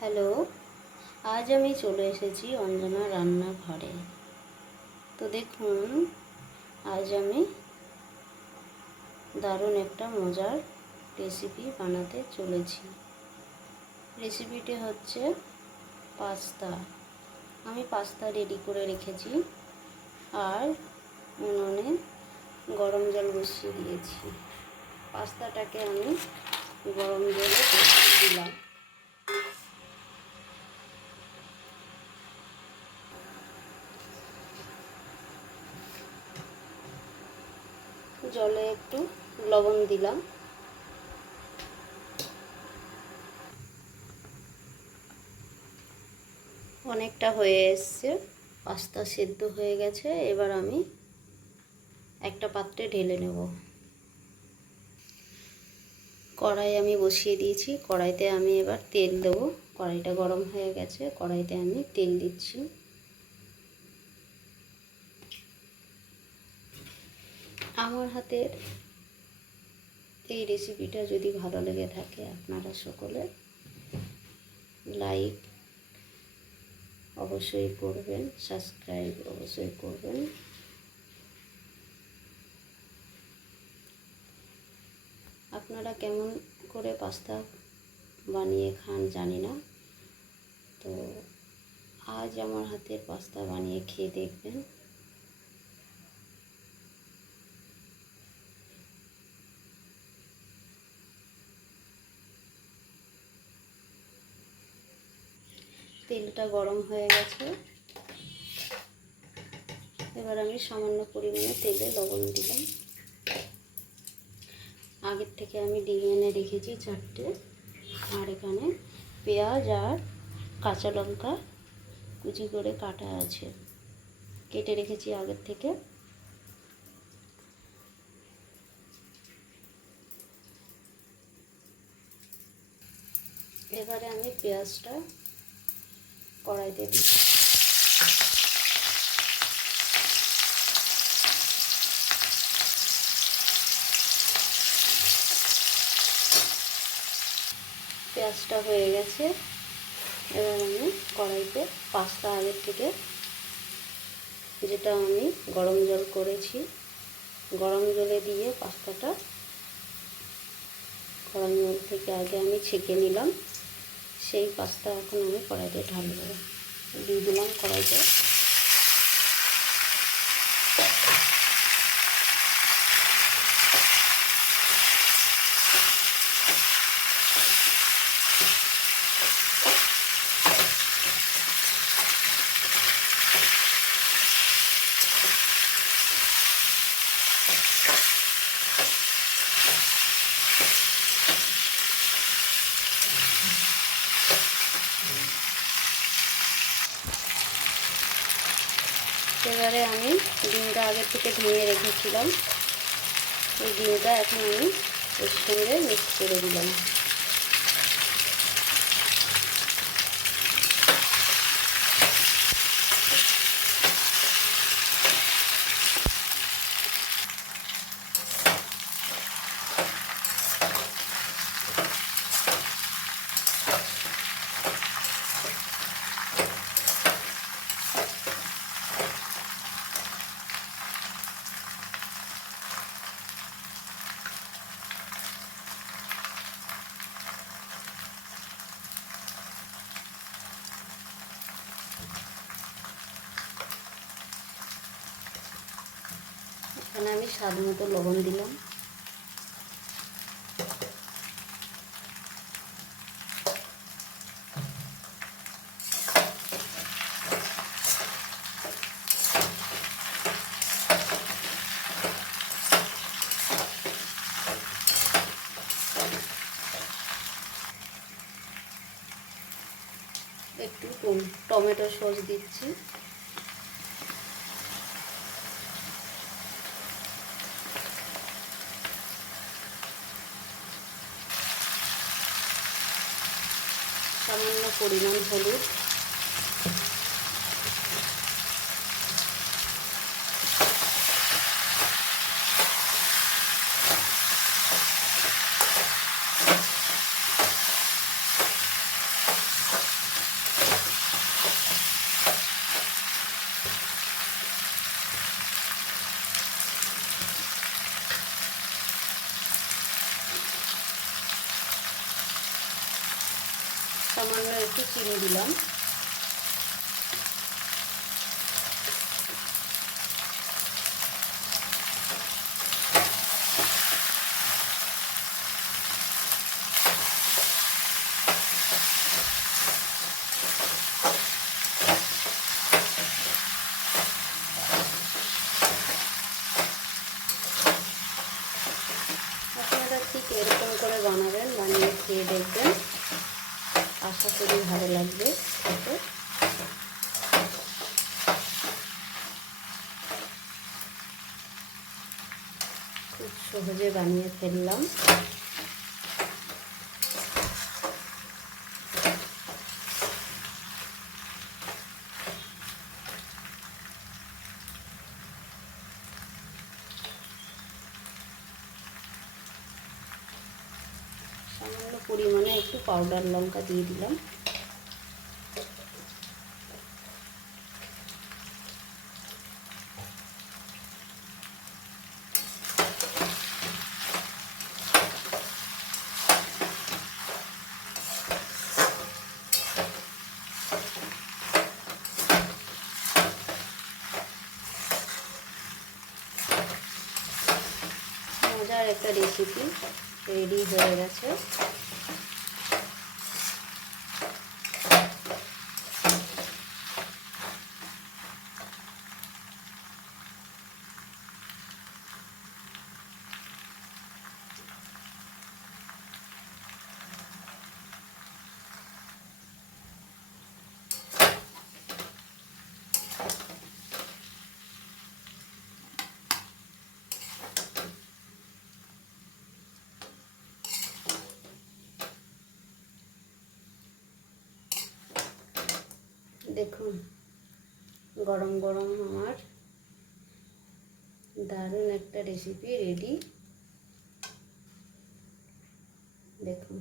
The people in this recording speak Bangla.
হ্যালো, আজ আমি চলে এসেছি অঞ্জনা রান্নাঘরে। তো দেখুন, আজ আমি দারুণ একটা মজার রেসিপি বানাতে চলেছি। রেসিপিটি হচ্ছে পাস্তা। আমি পাস্তা রেডি করে রেখেছি আর উনুনে গরম জল বসিয়ে দিয়েছি। পাস্তাটাকে আমি গরম জলে বসিয়ে দিলাম। জলে একটু লবণ দিলাম। অনেকটা হয়ে এসছে, পাস্তা সেদ্ধ হয়ে গেছে। এবার আমি একটা পাত্রে ঢেলে নেব। কড়াই আমি বসিয়ে দিয়েছি। কড়াইতে আমি এবার তেল দেবো। কড়াইটা গরম হয়ে গেছে, কড়াইতে আমি তেল দিচ্ছি। আমার হাতের এই রেসিপিটা যদি ভালো লেগে থাকে, আপনারা সকলে লাইক অবশ্যই করবেন, সাবস্ক্রাইব অবশ্যই করবেন। আপনারা কেমন করে পাস্তা বানিয়ে খান জানি না, তো আজ আমার হাতের পাস্তা বানিয়ে খেয়ে দেখবেন। তেলটা গরম হয়ে গেছে। এবার আমি সামান্য পরিমাণে তেলে লবণ দিলাম। আগের থেকে আমি ডিম এনে রেখেছি 4টে, আর এখানে পেঁয়াজ আর কাঁচা লঙ্কা কুচি করে কাটা আছে, কেটে রেখেছি আগের থেকে। এবারে আমি পেঁয়াজটা কড়াইতে দিই। পেঁয়াজটা হয়ে গেছে। এবার আমি কড়াইতে পাস্তা আগের থেকে যেটা আমি গরম জল করেছি, গরম জলে দিয়ে পাস্তাটা গরম জল থেকে আগে আমি ছেঁকে নিলাম। সেই পাস্তা এখন আমি কড়াইতে ঢালবো। দিয়ে দিলাম কড়াইতে। এবারে আমি ডিমটা আগের থেকে ভেঙে রেখেছিলাম, এই ডিমটা এখন আমি এর সঙ্গে মিক্স করে দিলাম। এখানে আমি স্বাদ মতো লবণ দিলাম। একটু টমেটো সস দিচ্ছি। সামান্য পরিমাণ হলুদ, সামান্য একটু চিনি দিলাম। আপনারা ঠিক এরকম করে বানাবেন, বানিয়ে খেয়ে দেখবেন, আশা করি ভালো লাগবে খেতে। খুব সহজে বানিয়ে ফেললাম। সামান্য পরিমাণে একটু পাউডার লঙ্কা দিয়ে দিলাম। মজার একটা রেসিপি রেডি হয়ে গেছে। দেখুন গরম গরম আমার দারুণ একটা রেসিপি রেডি। দেখুন।